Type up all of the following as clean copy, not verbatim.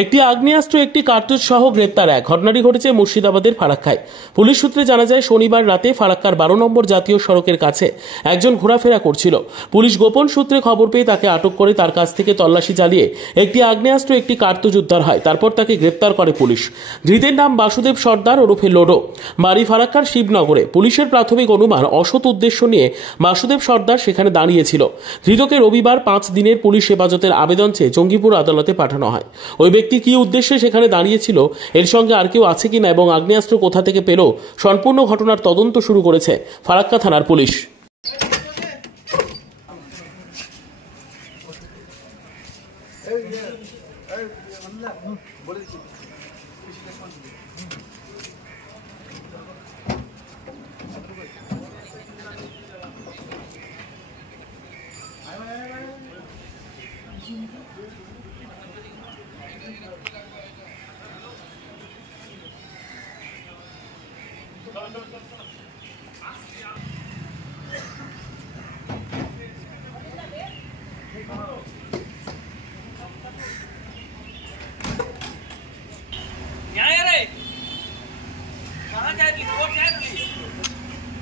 একটি আগ্নেয়াস্ত্র একটি কার্তুজ সহ গ্রেপ্তার এক। ঘটনাটি ঘটেছে মুর্শিদাবাদের ফারাক্কায়। পুলিশ সূত্রে জানা যায়, শনিবার রাতে ফারাক্কার 12 নম্বর জাতীয় সড়কের কাছে একজন ঘোরাফেরা করছিল। পুলিশ গোপন সূত্রে খবর পেয়ে তাকে আটক করে তার কাছ থেকে তল্লাশি চালিয়ে একটি আগ্নেয়াস্ত্র একটি কার্তুজ উদ্ধার হয়। তারপর তাকে গ্রেপ্তার করে পুলিশ। ধৃতের নাম বাসুদেব সর্দার ওরফে লোডো, বাড়ি ফারাক্কার শিবনগরে। পুলিশের প্রাথমিক অনুমান, অসৎ উদ্দেশ্য নিয়ে বাসুদেব সর্দার সেখানে দাঁড়িয়েছিল। ধৃতকে রবিবার 5 দিনের পুলিশ হেফাজতের আবেদন চেয়ে জঙ্গিপুর আদালতে পাঠানো হয়। ওই ব্যক্তি কি উদ্দেশ্যে সেখানে দাঁড়িয়েছিল, এর সঙ্গে আর কেউ আছে কিনা এবং আগ্নেয়াস্ত্র কোথা থেকে পেল, সম্পূর্ণ ঘটনার তদন্ত শুরু করেছে ফারাক্কা থানার পুলিশ।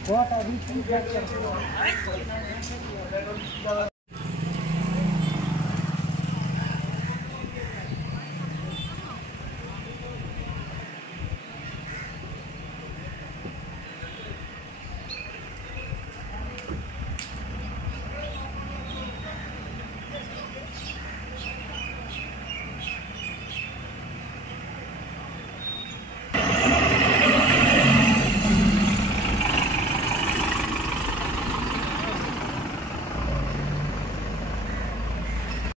बहुत अभी